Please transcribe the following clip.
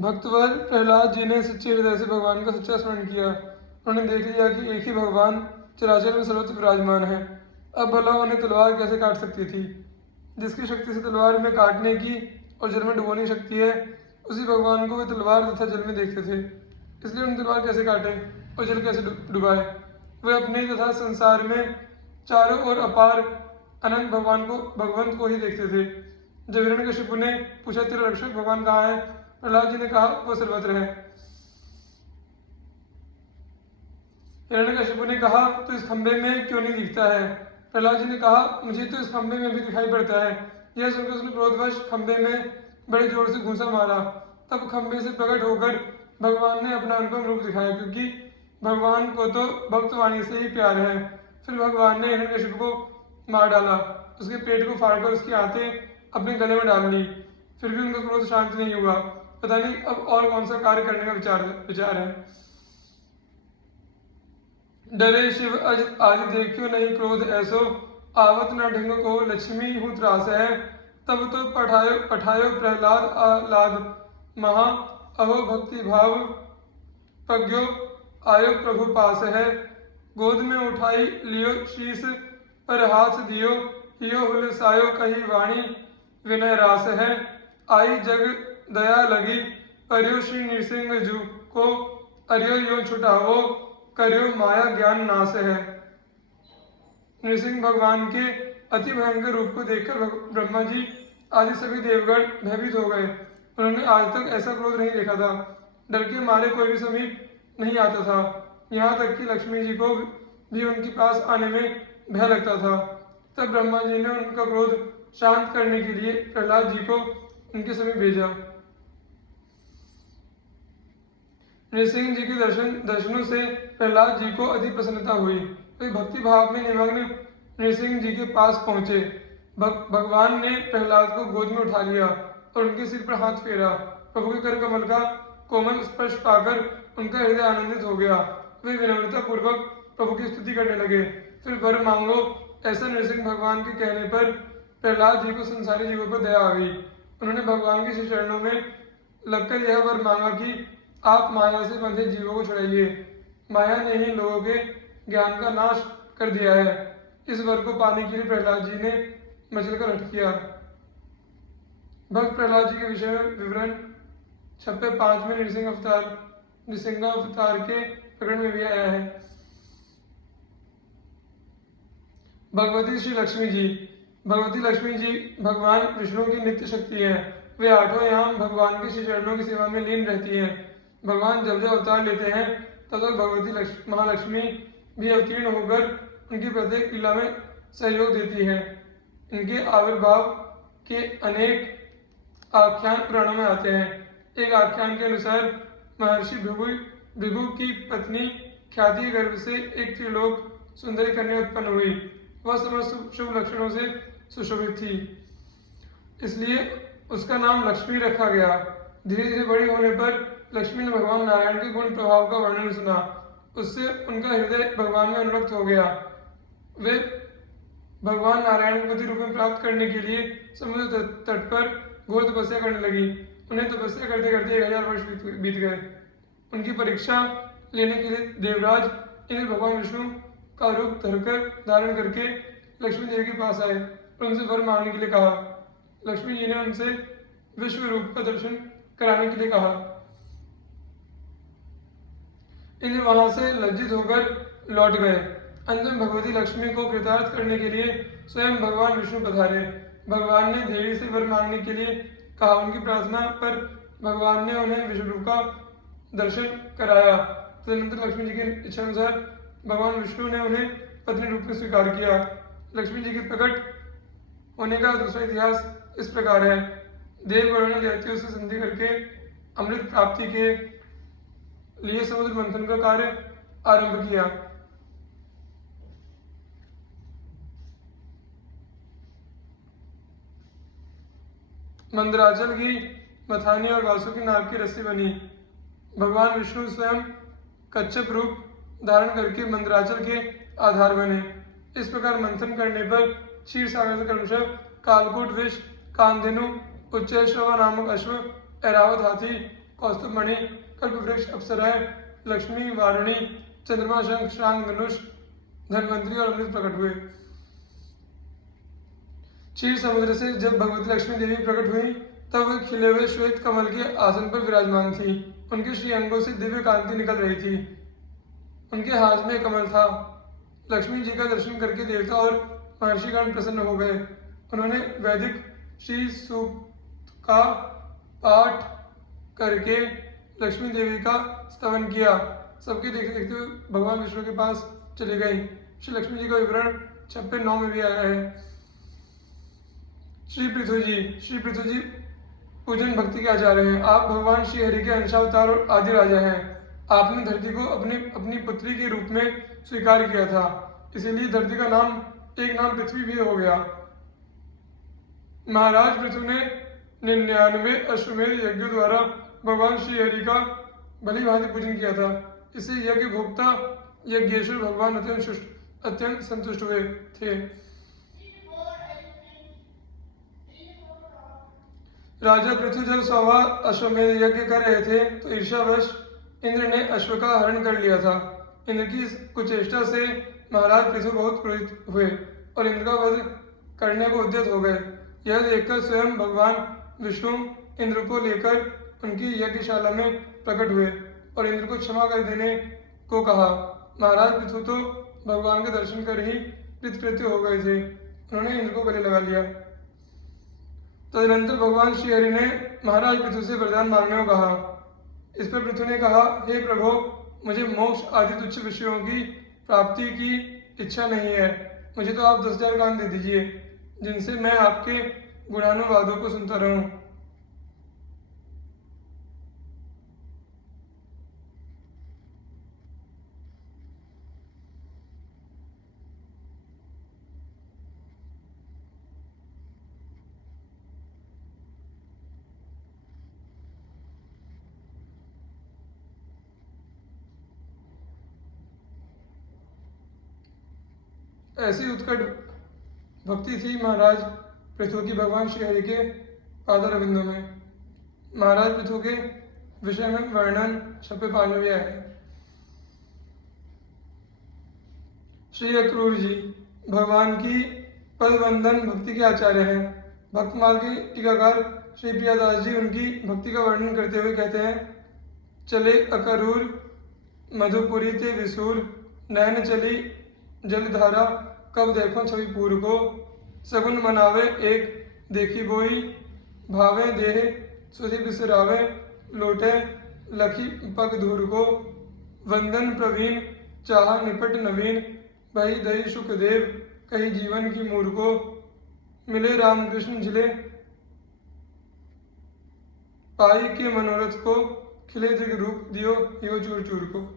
भक्तवर प्रहलाद जी ने सच्चे हृदय से भगवान का सच्चा स्मरण किया। उन्होंने देख लिया कि एक ही भगवान चराचर में सर्वत्र विराजमान है। अब भला उन्हें तलवार कैसे काट सकती थी? जिसकी शक्ति से तलवार में काटने की और जल में डुबोने की शक्ति है, उसी भगवान को वे तलवार तथा जल में देखते थे। इसलिए उन्हें तलवार कैसे काटे और जल कैसे डुबाए? वे अपने तथा संसार में चारों ओर अपार अनंत भगवंत को ही देखते थे। जब हिरण्यकशिपु ने पूछा, तेरा रक्षक भगवान कहाँ है? प्रहलाद जी ने कहा, वो सर्वत्र है। हिरण्यकशिपु ने कहा, तो इस खंबे में क्यों नहीं दिखता है? प्रहलाद जी ने कहा, मुझे तो इस खंबे में भी दिखाई पड़ता है। यह सुनकर उसने क्रोधवश खंबे में बड़े जोर से घूंसा मारा। तब खंबे से प्रकट होकर भगवान ने अपना अनुपम रूप दिखाया, क्योंकि भगवान को तो भक्तवाणी से ही प्यार है। फिर भगवान ने हिरण्यकशिपु को मार डाला, उसके पेट को फाड़कर उसकी आंतें अपने गले में डाल ली। फिर भी उनका क्रोध शांत नहीं हुआ। पता नहीं अब और कौन सा कार्य करने का विचार है। डरे शिव आज देखियो नहीं क्रोध ऐसो, आवत न ढंग को लक्ष्मी हूँ त्रास है। तब तो पठायो प्रहलाद आलाद महा, अहो भक्ति भाव पज्ञो आयो प्रभु पास है। गोद में उठाई लियो शीस पर हाथ दियो, हियो हुलसायो कही वाणी विनय रास है। आई जग दया लगी परियो श्री नृसिंह जू को, अरियो यो छुटावो करियो माया ज्ञान नाश है। नृसिंह भगवान के अति भयंकर रूप को देखकर ब्रह्मा जी आदि सभी देवगण भयभीत हो गए। उन्होंने आज तक ऐसा क्रोध नहीं देखा था। डर के मारे कोई भी समीप नहीं आता था। यहाँ तक कि लक्ष्मी जी को भी उनके पास आने में भय लगता था। तब ब्रह्मा जी ने उनका क्रोध शांत करने के लिए प्रहलाद जी को उनके समीप भेजा। नृसिंह जी के दर्शनों से प्रहलाद जी को अति प्रसन्नता हुई। वे भक्ति भाव में निमग्न नृसिंह जी के पास पहुंचे। भगवान ने प्रहलाद को गोद में उठा लिया और उनके सिर पर हाथ फेरा। प्रभु के कर कमल का कोमल स्पर्श पाकर उनका हृदय आनंदित हो गया। वे विनम्रता पूर्वक प्रभु की स्तुति करने लगे। फिर वर मांगो, ऐसा नृसिंह भगवान के कहने पर प्रहलाद जी को संसारी जीवों पर दया आ गई। उन्होंने भगवान के चरणों में लगकर यह वर मांगा कि आप माया से बंधे जीवों को छुड़ाइए। माया ने ही लोगों के ज्ञान का नाश कर दिया है। इस वर को पाने के लिए प्रहलाद जी ने मचलकर हट किया। भक्त प्रहलाद जी के विषय में विवरण 56 में नृसिंह अवतार के प्रकरण में भी आया है। भगवती श्री लक्ष्मी जी। भगवती लक्ष्मी जी भगवान विष्णु की नित्य शक्ति है। वे आठों याम भगवान के श्री चरणों की सेवा में लीन रहती हैं। भगवान जब जब अवतार लेते हैं तब तक भगवती महालक्ष्मी भी अवतीर्ण होकर उनकी प्रत्येक लीला में सहयोग देती है। इनके आविर्भाव के अनेक आख्यान पुराणों में आते हैं। एक आख्यान के अनुसार महर्षि भृगु की पत्नी ख्याति के गर्भ से एक त्रिलोक सुंदरी कन्या उत्पन्न हुई। वह समस्त शुभ लक्षणों से सुशोभित थी, इसलिए उसका नाम लक्ष्मी रखा गया। धीरे धीरे बड़ी होने पर लक्ष्मी ने भगवान नारायण के गुण प्रभाव का वर्णन सुना। उससे उनका हृदय भगवान में अनुरक्त हो गया। वे भगवान नारायण को पति रूप में प्राप्त करने के लिए समुद्र तट पर घोर तपस्या करने लगी। उन्हें तपस्या करते करते 1000 वर्ष बीत गए। उनकी परीक्षा लेने के लिए देवराज इंद्र भगवान विष्णु का रूप धारण करके लक्ष्मी देवी के पास आए और उनसे वर मांगने के लिए कहा। लक्ष्मी जी ने उनसे विश्व रूप का दर्शन कराने के लिए कहा। इंद्र वहां से लज्जित होकर लौट गए। अंत में भगवती लक्ष्मी को कृतार्थ करने के लिए स्वयं भगवान विष्णु पधारे। भगवान ने देवी से वर मांगने के लिए कहा। उनकी प्रार्थना पर भगवान ने उन्हें विष्णु रूप का दर्शन कराया। तदनंतर लक्ष्मी जी की इच्छा अनुसार भगवान विष्णु ने उन्हें पत्नी रूप में स्वीकार किया। लक्ष्मी जी के प्रकट होने का दूसरा इतिहास इस प्रकार है। देवगणों ने दैत्यों से संधि करके अमृत प्राप्ति के लिए समुद्र मंथन का कार्य आरंभ किया। मंदराचल की मथानी और वासुकी नाग की रस्सी बनी। भगवान विष्णु स्वयं कच्छप रूप धारण करके मंदराचल के आधार बने। इस प्रकार मंथन करने पर क्षीर सागर से क्रमशः कालकूट विष, कामधेनु, उच्चैश्रवा नामक अश्व, ऐरावत हाथी, कौस्तुभमणि, कल्पवृक्ष, अप्सराएं, लक्ष्मी, वारुणी, चंद्रमा, शंख, शांग, धनुष, धनवंतरी और अमृत प्रकट हुए। क्षीर समुद्र से जब भगवती लक्ष्मी देवी प्रकट हुई तब वे खिले हुए श्वेत कमल के आसन पर विराजमान थी। उनके श्री अंगों से दिव्य कांति निकल रही थी। उनके हाथ में कमल था। लक्ष्मी जी का दर्शन करके देवता और महर्षिगण प्रसन्न हो गए। उन्होंने वैदिक श्री सूक्त का पाठ करके लक्ष्मी देवी का स्तवन किया। सबके देखते देखते हुए भगवान विष्णु के पास चली गई। श्री लक्ष्मी जी का विवरण 56:9 में भी आया है। श्री पृथु जी पूजन भक्ति के आचार्य हैं। आप भगवान श्री हरि के अंशावतार और आदि राजा हैं। आपने धरती को अपनी पुत्री के रूप में स्वीकार किया था, इसीलिए धरती का एक नाम पृथ्वी भी हो गया। महाराज पृथु ने 99 अश्वमेध यज्ञों द्वारा भगवान श्री हरि का भली भांति पूजन किया था। इससे यज्ञ भोक्ता यज्ञेश्वर भगवान अत्यंत संतुष्ट हुए थे। राजा पृथु जब 100वां अश्वमेध यज्ञ कर रहे थे तो ईर्ष्यावश इंद्र ने अश्व का हरण कर लिया था। इंद्र की कुचेष्टा से महाराज पृथु बहुत क्रोधित हुए और इंद्र का वध करने को उद्यत हो गए। यह देखकर स्वयं भगवान विष्णु इंद्र को लेकर उनकी यज्ञशाला में प्रकट हुए और इंद्र को क्षमा कर देने को कहा। महाराज पृथु तो भगवान का दर्शन कर ही कृतकृत्य हो गए थे। उन्होंने इंद्र को गले लगा लिया। तदनंतर भगवान श्री हरि ने महाराज पृथु से वरदान मांगने को कहा। इस पर पृथु ने कहा, हे प्रभु, मुझे मोक्ष आदि तुच्छ विषयों की प्राप्ति की इच्छा नहीं है। मुझे तो आप 10,000 कान दे दीजिए जिनसे मैं आपके गुणानुवादों को सुनता रहूं। ऐसी उत्कट भक्ति थी महाराज पृथु की भगवान श्री हरि के पादारविंदों में। महाराज पृथु के विषय में वर्णन 56 में भी आया है। श्री अक्रूर जी भगवान की पदवंदन भक्ति के आचार्य हैं। भक्तमाल के टीकाकार श्री प्रियादास जी उनकी भक्ति का वर्णन करते हुए कहते हैं, चले अकरूर मधुपुरी ते विसूर, नैन चली जलधारा कब देखो छवि पूर को, सगुन मनावे एक देखी बोई, भावे देह सुधि बिसरावे, लोटे लखी पग धूर को, वंदन प्रवीण चाह निपट नवीन, बही दही सुखदेव कही जीवन की मूर को, मिले रामकृष्ण झिले पाई के मनोरथ को, खिले दिग रूप दियो यो चूर चूर को।